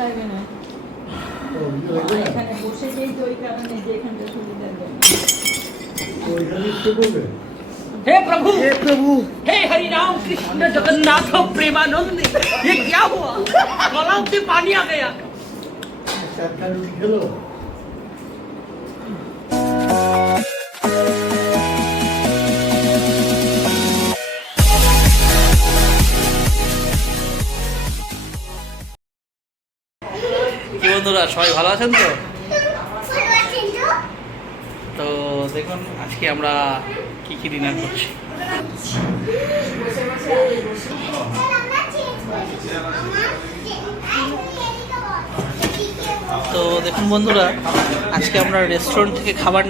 লাগবে না, এখানে বসে যেই তো ওই কারণে যে এখানটা সুবিধা দেবে। हे प्रभु हे हरि राम कृष्ण जगन्नाथ प्रेमानंद, ये क्या हुआ? गलाव से पानी आ गया। কি বন্ধুরা সবাই ভালো আছেন তো? তো দেখুন আজকে আমরা কি কি ডিনার করছি। তো দেখুন বন্ধুরা, আজকে আমরা রেস্টুরেন্ট থেকে খাবার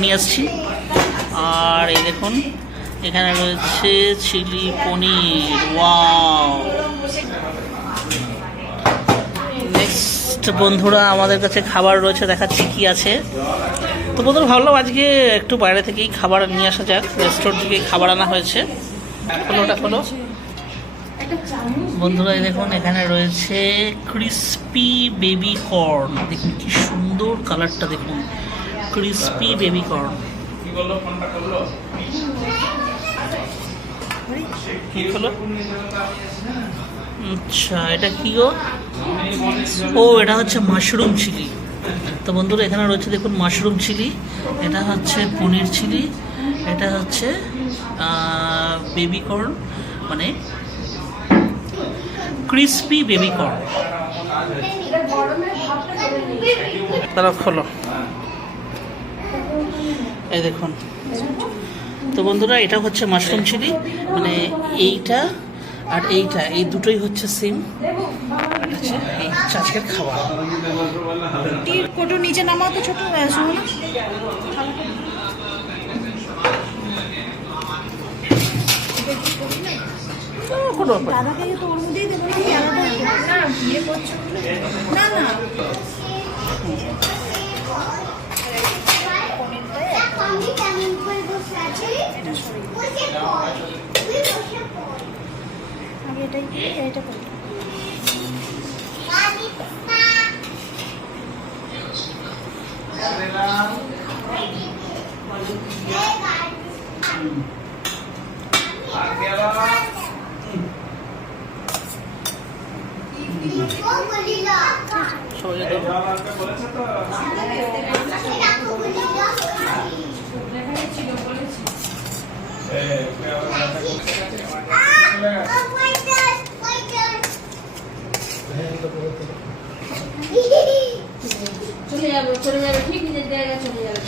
নিয়ে আসছি। আর এই দেখুন এখানে রয়েছে চিলি পনির। ওয়াও! নেক্সট বন্ধুরা আমাদের কাছে খাবার রয়েছে, দেখাচ্ছি কি আছে। তো বন্ধুরা ভাবলাম আজকে একটু বাইরে থেকেই খাবার নিয়ে আসা যাক, রেস্টুরেন্ট থেকেই খাবার আনা হয়েছে। ওটা খোলো বন্ধুরা, এই দেখুন এখানে রয়েছে ক্রিস্পি বেবি কর্ন। দেখুন কি সুন্দর কালারটা, দেখুন ক্রিস্পি বেবি কর্ন। কি হলো? আচ্ছা এটা কি গো? ও এটা হচ্ছে মাশরুম চিলি। তো বন্ধুরা এখানে রয়েছে দেখুন মাশরুম চিলি, এটা হচ্ছে পনির চিলি, এটা হচ্ছে বেবি কর্ন, মানে ক্রিস্পি বেবি কর্ন। তারা খোলো, এই দেখুন। তো বন্ধুরা এটা হচ্ছে মাশরুম চিলি, মানে এইটা আর এইটা, এই দুটোই হচ্ছে সেম। এই আজকের খাবার। কোটো নিচে নামাও তো ছোট শুনো না। দাদাকে তো ওর মধ্যেই দেবো না, বিয়ে করছো না না। আমি এটাই এটা করি। চলে যাবে ঠিক নিজের জায়গায় চলে যাবে।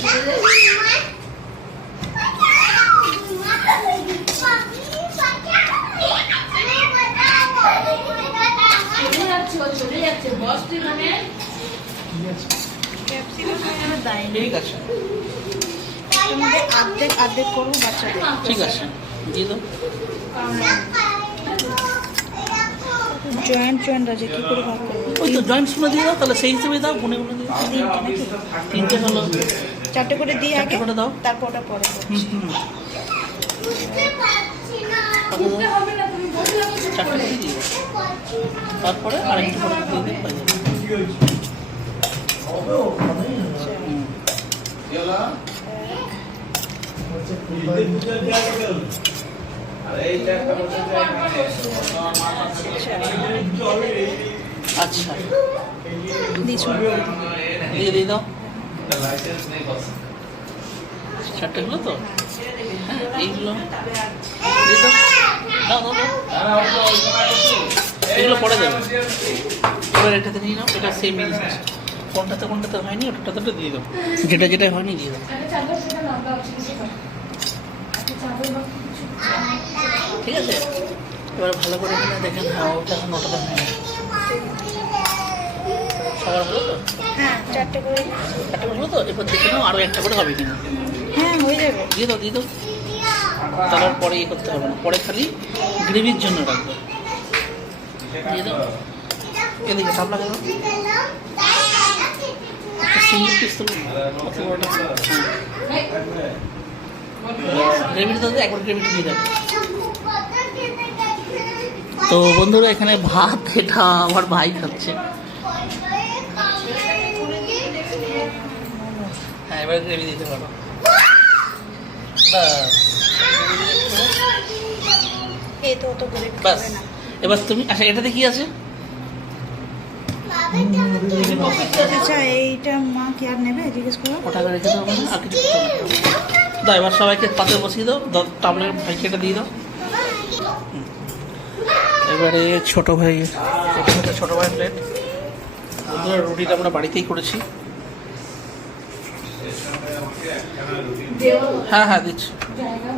ঠিক আছে, আর্ধেক করবো বাচ্চাদের। ঠিক আছে দিয়ে দাও। জয়েন্ট আছে কি করে ভাগ করবো? ওই তো জয়েন্ট শুনে দিয়ে দাও, তাহলে সেই হিসেবে দাও, গুনে গুনে দিয়ে দাও। তিনটে হলো, চারটে করে দিয়ে চারটে করে দাও, তারপর ওটা পরে। চারটে করে দিয়ে তারপরে আরেকটু করে দিয়ে দিই। আচ্ছা দিয়ে দিয়ে দাও। চারটেগুলো তো এইগুলো দিয়ে দাও, দাও দাও দাও, এগুলো পরে যাবে। এবার এটাতে নিয়ে নাও, এটা সেম মিল আছে, কোনটাতে হয়নি ওটাতে দিয়ে দাও, যেটা হয়নি দিয়ে দাও। ঠিক আছে, এবার ভালো করে কিনে দেখেন। হ্যাঁ ওটা এখন ওটাতে হয়নি। সবার হলো তো? হ্যাঁ চারটে করে হলো তো? এবার দেখে নাও আরও একটা করে হবে কিনা। হ্যাঁ হয়ে যাবে। দিয়ে দাও তারপর পরে ইয়ে করতে হবে না, পরে খালি গ্রেভির জন্য রাখবো। দিয়ে দাও, এদিকে চাপ লাগে না, সিঙ্গেল পিস তো গ্রেভিটা তো একবার গ্রেভিটা দিয়ে দেবে। তো বন্ধুরা এখানে ভাত, এটা আমার ভাই খাচ্ছে। হ্যাঁ, এবার গ্রেভি দিতে পারো। বাস এবার তুমি, আচ্ছা এটাতে কি আছে? আচ্ছা এইটা মা কি আর নেবে জিজ্ঞেস করো। ওটা রেখে দেবো না, আর কিছু দাও। এবার সবাইকে পাতে বসিয়ে দাও, টাবলের ভাইকে এটা দিয়ে দাও। এবারে ছোটো ভাই, ছোটো ভাই প্লেট। বন্ধুরা রুটিটা আমরা বাড়িতেই করেছি। হ্যাঁ হ্যাঁ দিচ্ছি,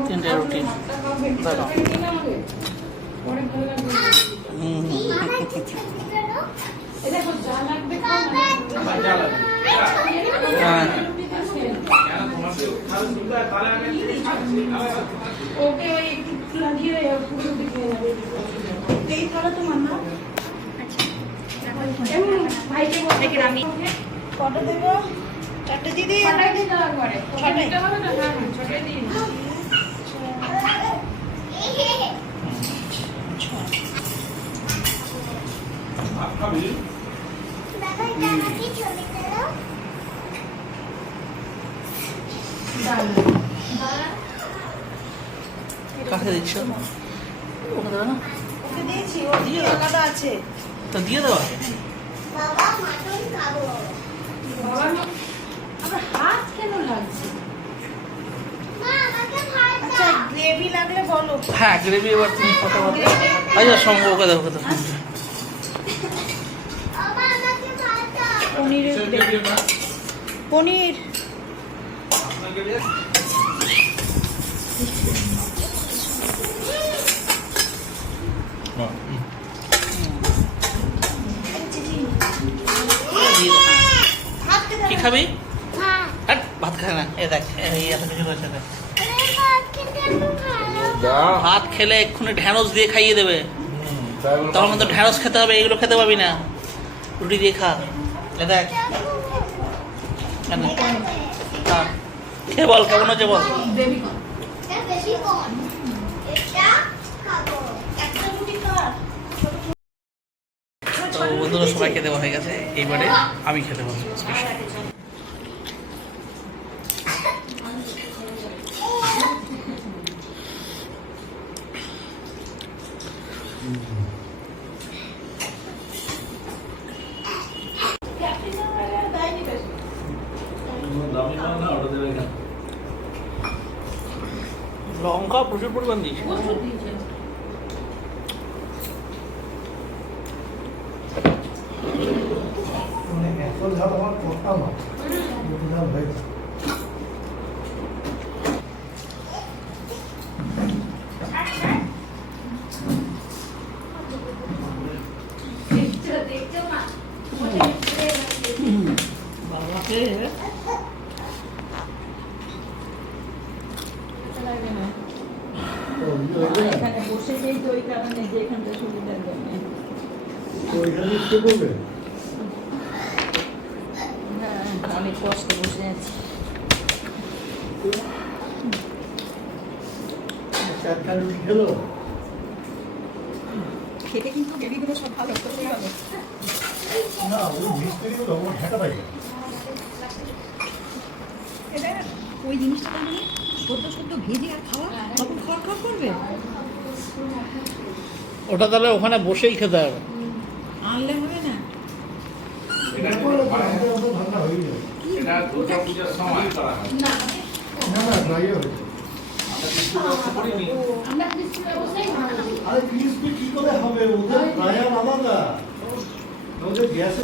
3টে রুটি দাও। হ্যাঁ কটা দেবো? 4টে দিদি, কাকে দিচ্ছ? ওকে দেবে না? ওকে দিয়েছি, ও দিয়ে আলাদা আছে। তো দিয়ে দেওয়া। আচ্ছা গ্রেভি লাগলে বলো। হ্যাঁ গ্রেভি এবার তুমি কথা বলো। আচ্ছা সঙ্গে ওকে দেবো, ওকে দেবো। পনির কি খাবি? ভাত খায় না, এ দেখ এই এত কিছু হয়েছে। ভাত খেলে এক্ষুনি ঢ্যাঁড়স দিয়ে খাইয়ে দেবে, তখন তো ঢ্যাঁড়স খেতে হবে, এগুলো খেতে পাবি না। রুটি দিয়ে খা, এ দেখ। খেয়ে বল কেমন হচ্ছে বল। তো বন্ধুরা সবাই খেতে হয়ে গেছে, এইবারে আমি খেতে বলছি। লঙ্কা প্রচুর পরিমাণ দিয়েছি। বাবাকে এখানে বসে যেই তো ওই কারণে যে এখানটা সুবিধার জন্য অনেক কষ্ট বসে আছি। খেতে কিন্তু গ্রেভিগুলো সব ভালো করতে হবে না, ওই মিস্ত্রিগুলো আমার ঢাকা পাই। এটা ওই জিনিসটা মানে সদ্য সদ্য ভেজে আর খাওয়া তখন খাওয়া খাওয়া করবে। ওটা তাহলে ওখানে বসেই খেতে হবে, আনলে হবে না। ঠান্ডা হয়ে যাবে। না না, ড্রাই হয়েছে। আরে ক্রিসপি কি করে হবে? ওদের ড্রায়ার আলাদা, ওদের গ্যাসে।